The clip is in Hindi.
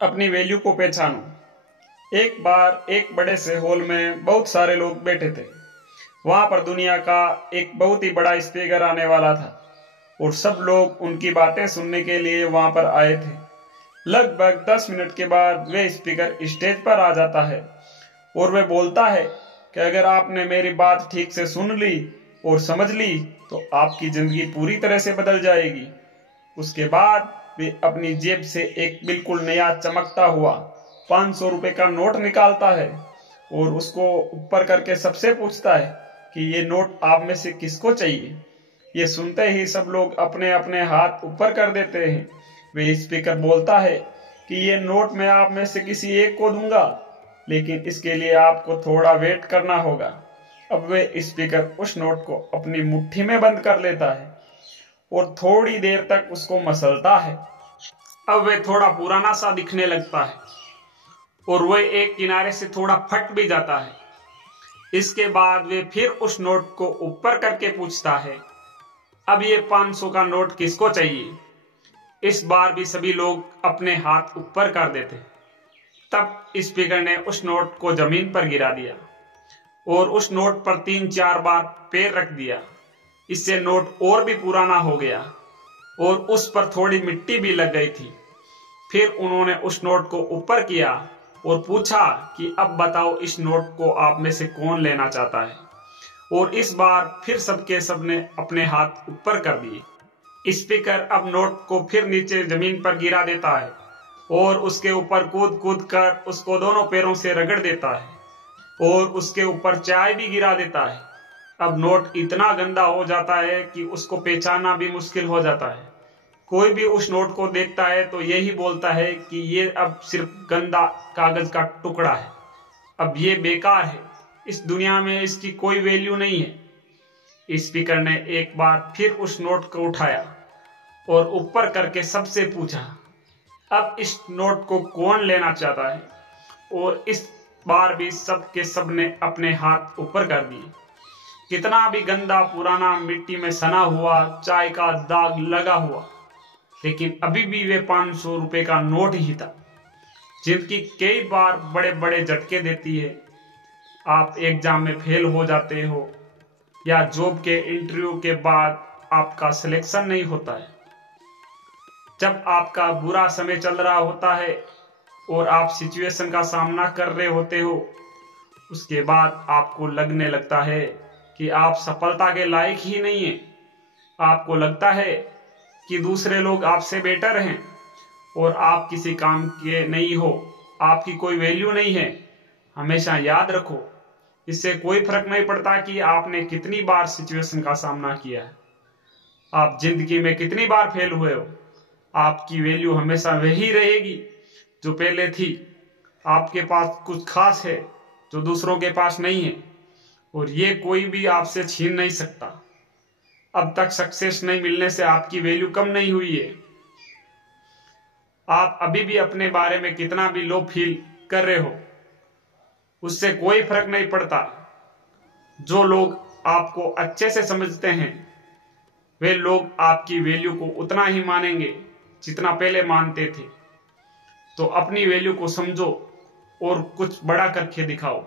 अपनी वैल्यू को पहचानो। एक बार एक बड़े से हॉल में बहुत सारे लोग बैठे थे। वहां पर दुनिया का एक बहुत ही बड़ा स्पीकर आने वाला था और सब लोग उनकी बातें सुनने के लिए वहां पर आए थे। लगभग 10 मिनट के बाद वे स्पीकर स्टेज पर आ जाता है और वे बोलता है कि अगर आपने मेरी बात ठीक से सुन ली और समझ ली तो आपकी जिंदगी पूरी तरह से बदल जाएगी। उसके बाद वे अपनी जेब से एक बिल्कुल नया चमकता हुआ 500 रुपए का नोट निकालता है और उसको ऊपर करके सबसे पूछता है कि ये नोट आप में से किसको चाहिए। ये सुनते ही सब लोग अपने अपने हाथ ऊपर कर देते हैं। वे स्पीकर बोलता है कि ये नोट मैं आप में से किसी एक को दूंगा, लेकिन इसके लिए आपको थोड़ा वेट करना होगा। अब वे स्पीकर उस नोट को अपनी मुट्ठी में बंद कर लेता है और थोड़ी देर तक उसको मसलता है। अब वे थोड़ा पुराना सा दिखने लगता है और वह एक किनारे से थोड़ा फट भी जाता है। इसके बाद वे फिर उस नोट को ऊपर करके पूछता है, अब ये 500 का नोट किसको चाहिए। इस बार भी सभी लोग अपने हाथ ऊपर कर देते। तब स्पीकर ने उस नोट को जमीन पर गिरा दिया और उस नोट पर 3-4 बार पैर रख दिया। इससे नोट और भी पुराना हो गया और उस पर थोड़ी मिट्टी भी लग गई थी। फिर उन्होंने उस नोट को ऊपर किया और पूछा कि अब बताओ इस नोट को आप में से कौन लेना चाहता है। और इस बार फिर सबके सबने अपने हाथ ऊपर कर दिए। स्पीकर अब नोट को फिर नीचे जमीन पर गिरा देता है और उसके ऊपर कूद कूद कर उसको दोनों पैरों से रगड़ देता है और उसके ऊपर चाय भी गिरा देता है। अब नोट इतना गंदा हो जाता है कि उसको पहचानना भी मुश्किल हो जाता है। कोई भी उस नोट को देखता है तो यही बोलता है कि ये अब सिर्फ गंदा कागज का टुकड़ा है, अब ये बेकार है, इस दुनिया में इसकी कोई वैल्यू नहीं है। स्पीकर ने एक बार फिर उस नोट को उठाया और ऊपर करके सबसे पूछा, अब इस नोट को कौन लेना चाहता है। और इस बार भी सब के सब ने अपने हाथ ऊपर कर दिए। कितना भी गंदा पुराना मिट्टी में सना हुआ चाय का दाग लगा हुआ, लेकिन अभी भी वे 500 रुपए का नोट ही था। जिंदगी कई बार बड़े बड़े झटके देती है। आप एग्जाम में फेल हो जाते हो या जॉब के इंटरव्यू के बाद आपका सिलेक्शन नहीं होता है। जब आपका बुरा समय चल रहा होता है और आप सिचुएशन का सामना कर रहे होते हो, उसके बाद आपको लगने लगता है कि आप सफलता के लायक ही नहीं है। आपको लगता है कि दूसरे लोग आपसे बेटर हैं और आप किसी काम के नहीं हो, आपकी कोई वैल्यू नहीं है। हमेशा याद रखो, इससे कोई फर्क नहीं पड़ता कि आपने कितनी बार सिचुएशन का सामना किया है, आप जिंदगी में कितनी बार फेल हुए हो, आपकी वैल्यू हमेशा वही रहेगी जो पहले थी। आपके पास कुछ खास है जो दूसरों के पास नहीं है और ये कोई भी आपसे छीन नहीं सकता। अब तक सक्सेस नहीं मिलने से आपकी वैल्यू कम नहीं हुई है। आप अभी भी अपने बारे में कितना भी लो फील कर रहे हो, उससे कोई फर्क नहीं पड़ता। जो लोग आपको अच्छे से समझते हैं वे लोग आपकी वैल्यू को उतना ही मानेंगे जितना पहले मानते थे। तो अपनी वैल्यू को समझो और कुछ बड़ा करके दिखाओ।